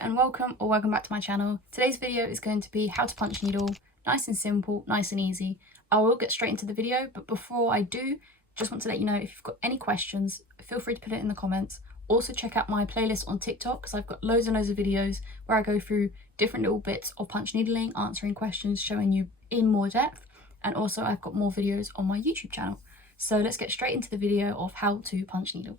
and welcome back to my channel. Today's video is going to be how to punch needle, nice and simple, nice and easy. I will get straight into the video, but before I do, just want to let you know if you've got any questions, feel free to put it in the comments. Also check out my playlist on TikTok because I've got loads and loads of videos where I go through different little bits of punch needling, answering questions, showing you in more depth, and also I've got more videos on my YouTube channel. So let's get straight into the video of how to punch needle.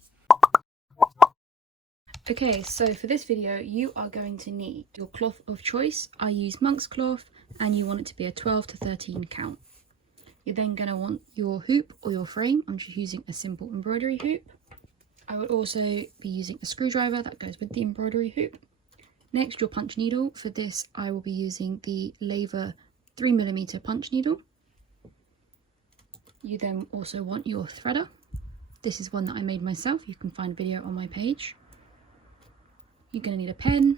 Okay, so for this video you are going to need your cloth of choice. I use monk's cloth and you want it to be a 12 to 13 count. You're then going to want your hoop or your frame. I'm just using a simple embroidery hoop. I would also be using a screwdriver that goes with the embroidery hoop. Next, your punch needle. For this I will be using the Lavor 3mm punch needle. You then also want your threader. This is one that I made myself. You can find a video on my page. You're going to need a pen,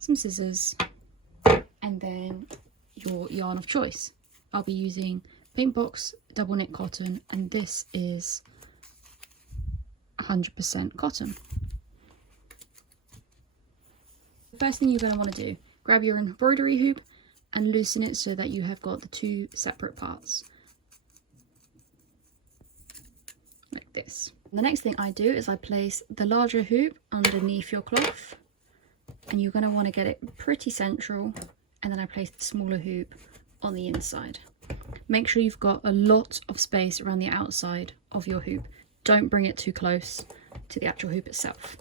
some scissors, and then your yarn of choice. I'll be using Paint Box double knit cotton, and this is 100% cotton. The first thing you're going to want to do, grab your embroidery hoop and loosen it so that you have got the two separate parts. Like this. The next thing I do is I place the larger hoop underneath your cloth, and you're going to want to get it pretty central, and then I place the smaller hoop on the inside. Make sure you've got a lot of space around the outside of your hoop. Don't bring it too close to the actual hoop itself.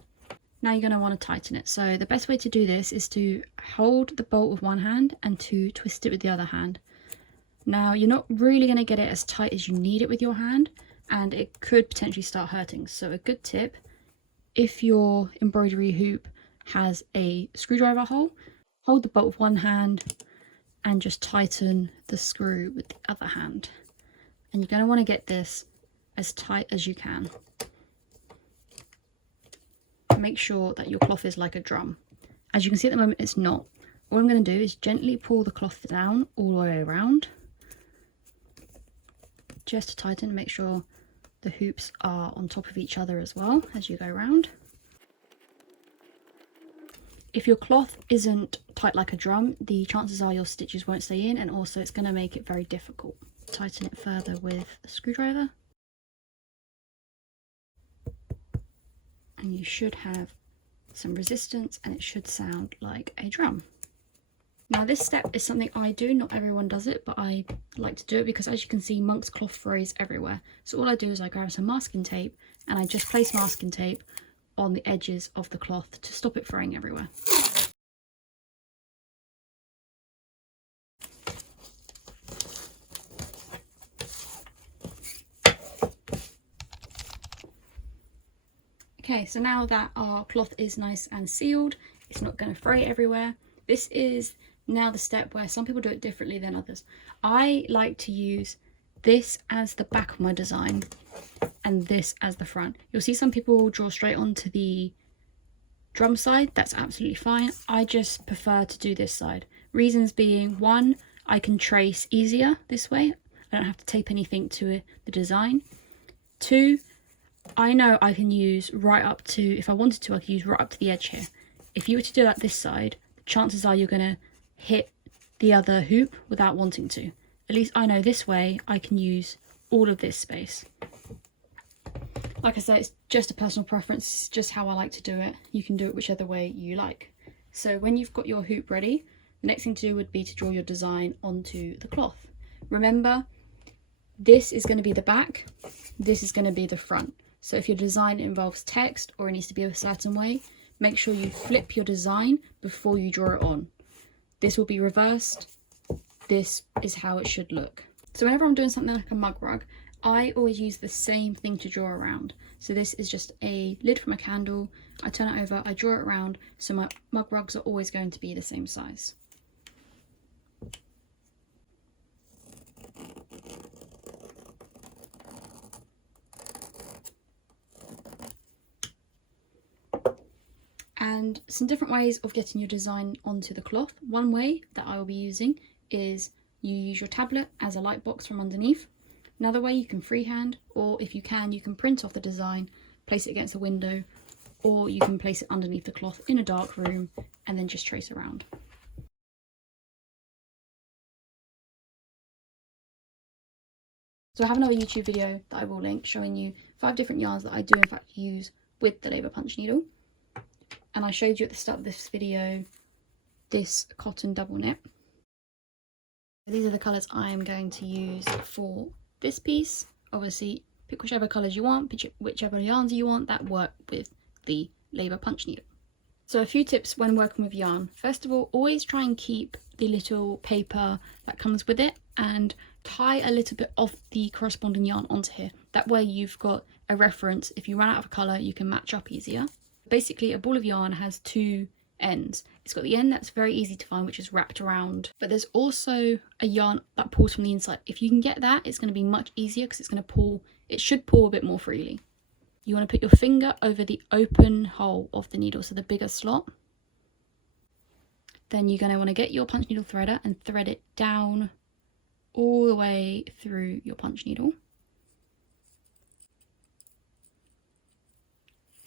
Now you're going to want to tighten it. So the best way to do this is to hold the bolt with one hand and to twist it with the other hand. Now you're not really going to get it as tight as you need it with your hand, and it could potentially start hurting. So a good tip, if your embroidery hoop has a screwdriver hole, hold the bolt with one hand and just tighten the screw with the other hand. And you're going to want to get this as tight as you can. Make sure that your cloth is like a drum. As you can see at the moment, it's not. What I'm going to do is gently pull the cloth down all the way around, just to tighten and make sure the hoops are on top of each other as well as you go around. If your cloth isn't tight like a drum, the chances are your stitches won't stay in, and also it's going to make it very difficult. Tighten it further with a screwdriver, and you should have some resistance and it should sound like a drum. Now this step is something I do, not everyone does it, but I like to do it because as you can see, monk's cloth frays everywhere. So all I do is I grab some masking tape and I just place masking tape on the edges of the cloth to stop it fraying everywhere. Okay, so now that our cloth is nice and sealed, it's not going to fray everywhere. This is now the step where some people do it differently than others. I like to use this as the back of my design and this as the front. You'll see some people draw straight onto the drum side. That's absolutely fine. I just prefer to do this side. Reasons being, one, I can trace easier this way. I don't have to tape anything to the design. Two, I know I can use right up to, if I wanted to, I could use right up to the edge here. If you were to do that this side, the chances are you're going to hit the other hoop without wanting to. At least I know this way I can use all of this space. Like I said, it's just a personal preference, it's just how I like to do it. You can do it whichever way you like. So when you've got your hoop ready, the next thing to do would be to draw your design onto the cloth. Remember, this is going to be the back, this is going to be the front. So if your design involves text or it needs to be a certain way, make sure you flip your design before you draw it on. This will be reversed. This is how it should look. So whenever I'm doing something like a mug rug, I always use the same thing to draw around. So this is just a lid from a candle. I turn it over, I draw it around, so my mug rugs are always going to be the same size. And some different ways of getting your design onto the cloth. One way that I will be using is you use your tablet as a light box from underneath. Another way, you can freehand, or if you can print off the design, place it against a window or you can place it underneath the cloth in a dark room and then just trace around. So I have another YouTube video that I will link showing you 5 different yarns that I do in fact use with the Lavor punch needle. And I showed you at the start of this video this cotton double knit. These are the colours I am going to use for this piece. Obviously, pick whichever colours you want, pick whichever yarns you want that work with the Lavor punch needle. So a few tips when working with yarn. First of all, always try and keep the little paper that comes with it and tie a little bit of the corresponding yarn onto here. That way you've got a reference. If you run out of a colour, you can match up easier. Basically, a ball of yarn has 2 ends. It's got the end that's very easy to find, which is wrapped around, but there's also a yarn that pulls from the inside. If you can get that, it's going to be much easier because it's going to pull, it should pull a bit more freely. You want to put your finger over the open hole of the needle, so the bigger slot. Then you're going to want to get your punch needle threader and thread it down all the way through your punch needle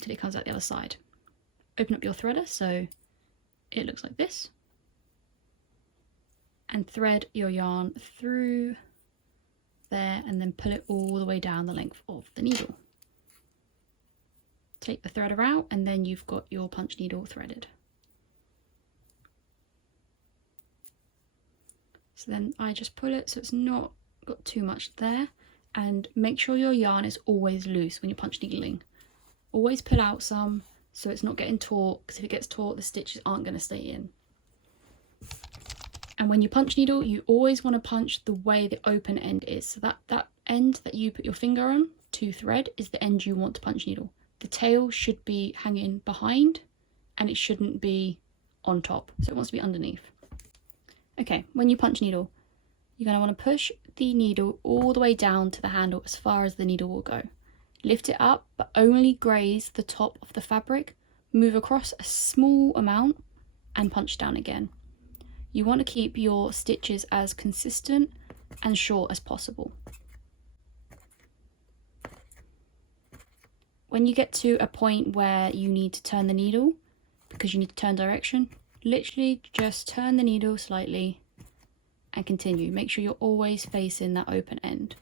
till it comes out the other side. Open up your threader so it looks like this, and thread your yarn through there and then pull it all the way down the length of the needle. Take the threader out and then you've got your punch needle threaded. So then I just pull it so it's not got too much there, and make sure your yarn is always loose when you're punch needling. Always pull out some so it's not getting taut, because if it gets taut the stitches aren't going to stay in. And when you punch needle, you always want to punch the way the open end is. So that end that you put your finger on to thread is the end you want to punch needle. The tail should be hanging behind and it shouldn't be on top, so it wants to be underneath. Okay, when you punch needle, you're going to want to push the needle all the way down to the handle as far as the needle will go. Lift it up, but only graze the top of the fabric. Move across a small amount and punch down again. You want to keep your stitches as consistent and short as possible. When you get to a point where you need to turn the needle, because you need to turn direction, literally just turn the needle slightly and continue. Make sure you're always facing that open end.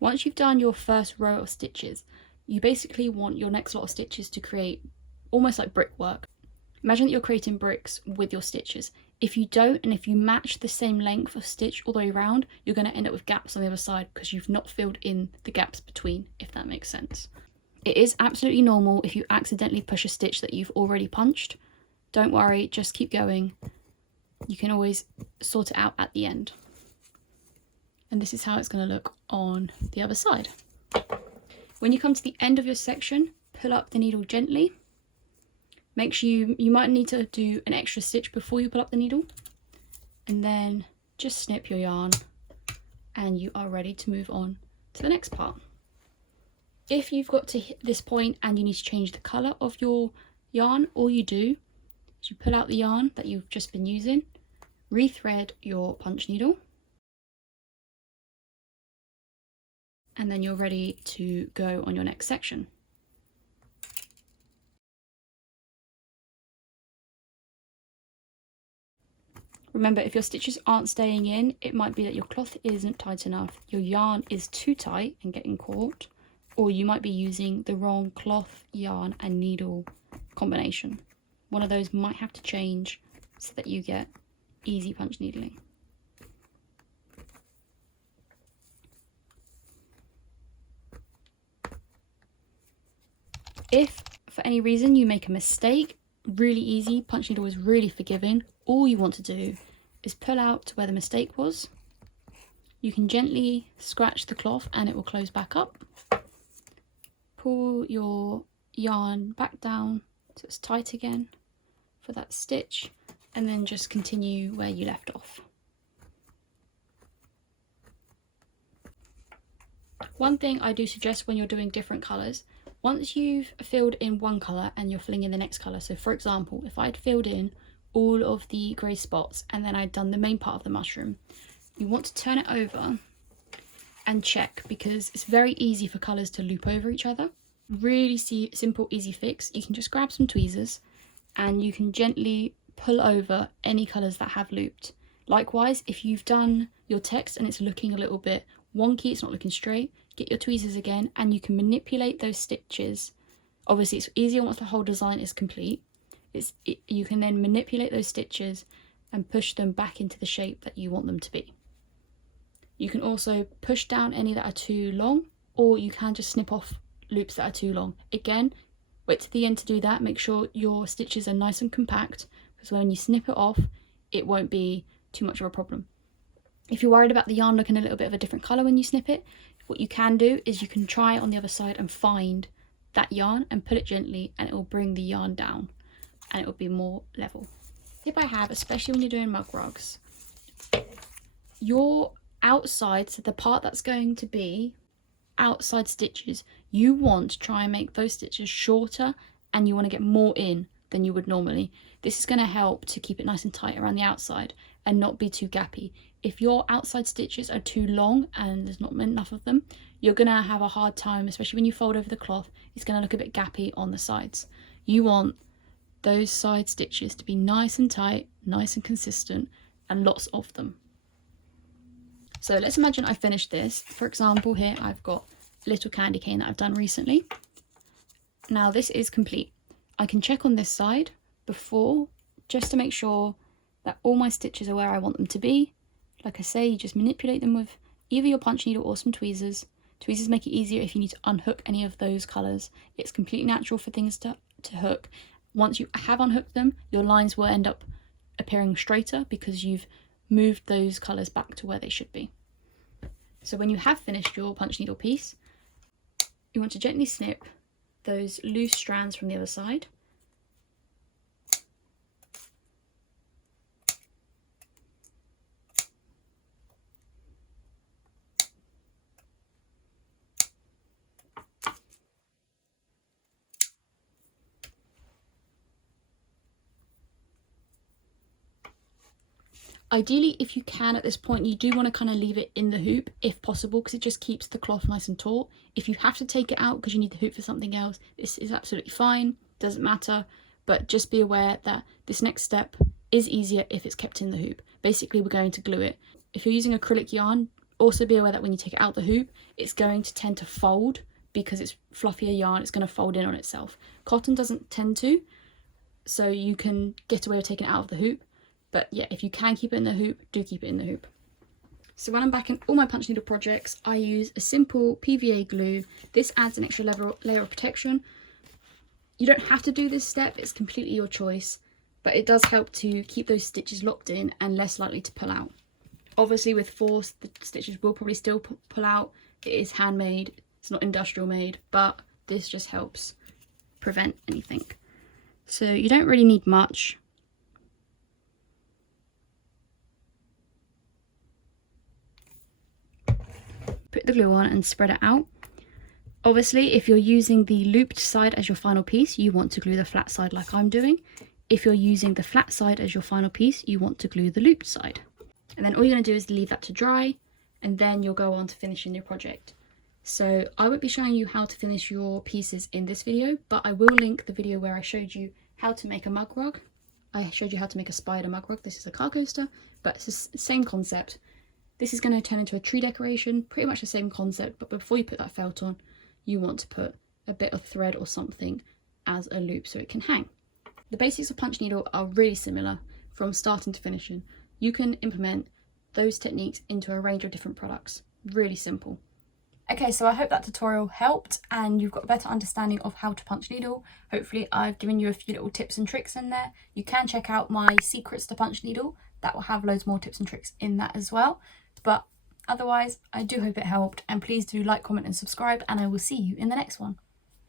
Once you've done your first row of stitches, you basically want your next lot of stitches to create almost like brickwork. Imagine that you're creating bricks with your stitches. If you don't, and if you match the same length of stitch all the way around, you're going to end up with gaps on the other side because you've not filled in the gaps between, if that makes sense. It is absolutely normal if you accidentally push a stitch that you've already punched. Don't worry, just keep going. You can always sort it out at the end. And this is how it's going to look on the other side. When you come to the end of your section, pull up the needle gently. Make sure you might need to do an extra stitch before you pull up the needle, and then just snip your yarn and you are ready to move on to the next part. If you've got to this point and you need to change the colour of your yarn, all you do is you pull out the yarn that you've just been using, rethread your punch needle, and then you're ready to go on your next section. Remember, if your stitches aren't staying in, it might be that your cloth isn't tight enough, your yarn is too tight and getting caught, or you might be using the wrong cloth, yarn and needle combination. One of those might have to change so that you get easy punch needling. If for any reason you make a mistake, really easy, punch needle is really forgiving. All you want to do is pull out to where the mistake was. You can gently scratch the cloth and it will close back up. Pull your yarn back down so it's tight again for that stitch, and then just continue where you left off. One thing I do suggest when you're doing different colours, once you've filled in one colour and you're filling in the next colour, so for example, if I'd filled in all of the grey spots and then I'd done the main part of the mushroom, you want to turn it over and check, because it's very easy for colours to loop over each other. Really simple, easy fix. You can just grab some tweezers and you can gently pull over any colours that have looped. Likewise, if you've done your text and it's looking a little bit wonky, it's not looking straight, get your tweezers again and you can manipulate those stitches. Obviously it's easier once the whole design is complete. You can then manipulate those stitches and push them back into the shape that you want them to be. You can also push down any that are too long, or you can just snip off loops that are too long. Again, wait to the end to do that. Make sure your stitches are nice and compact, because when you snip it off, it won't be too much of a problem. If you're worried about the yarn looking a little bit of a different colour when you snip it, what you can do is you can try it on the other side and find that yarn and pull it gently, and it will bring the yarn down and it will be more level. Tip I have, especially when you're doing mug rugs, your outside, so the part that's going to be outside stitches, you want to try and make those stitches shorter, and you want to get more in than you would normally. This is going to help to keep it nice and tight around the outside and not be too gappy. If your outside stitches are too long and there's not enough of them, you're going to have a hard time, especially when you fold over the cloth. It's going to look a bit gappy on the sides. You want those side stitches to be nice and tight, nice and consistent, and lots of them. So let's imagine I finished this. For example, here I've got a little candy cane that I've done recently. Now this is complete. I can check on this side before, just to make sure that all my stitches are where I want them to be. Like I say, you just manipulate them with either your punch needle or some tweezers. Tweezers make it easier if you need to unhook any of those colours. It's completely natural for things to hook. Once you have unhooked them, your lines will end up appearing straighter because you've moved those colours back to where they should be. So when you have finished your punch needle piece, you want to gently snip those loose strands from the other side. Ideally, if you can at this point, you do want to kind of leave it in the hoop if possible, because it just keeps the cloth nice and taut. If you have to take it out because you need the hoop for something else, this is absolutely fine, doesn't matter, but just be aware that this next step is easier if it's kept in the hoop. Basically, we're going to glue it. If you're using acrylic yarn, also be aware that when you take it out the hoop, it's going to tend to fold because it's fluffier yarn, it's going to fold in on itself. Cotton doesn't tend to, so you can get away with taking it out of the hoop. But yeah, if you can keep it in the hoop, do keep it in the hoop. So when I'm back in all my punch needle projects, I use a simple PVA glue. This adds an extra layer of protection. You don't have to do this step, it's completely your choice, but it does help to keep those stitches locked in and less likely to pull out. Obviously with force, the stitches will probably still pull out. It is handmade, it's not industrial made, but this just helps prevent anything. So you don't really need much. Put the glue on and spread it out. Obviously, if you're using the looped side as your final piece, you want to glue the flat side like I'm doing. If you're using the flat side as your final piece, you want to glue the looped side. And then all you're going to do is leave that to dry, and then you'll go on to finishing your project. So I won't be showing you how to finish your pieces in this video, but I will link the video where I showed you how to make a mug rug. I showed you how to make a spider mug rug. This is a car coaster, but it's the same concept. This is going to turn into a tree decoration, pretty much the same concept, but before you put that felt on, you want to put a bit of thread or something as a loop so it can hang. The basics of punch needle are really similar from starting to finishing. You can implement those techniques into a range of different products. Really simple. Okay, so I hope that tutorial helped and you've got a better understanding of how to punch needle. Hopefully I've given you a few little tips and tricks in there. You can check out my secrets to punch needle. That will have loads more tips and tricks in that as well. But otherwise, I do hope it helped, and please do like, comment and subscribe, and I will see you in the next one.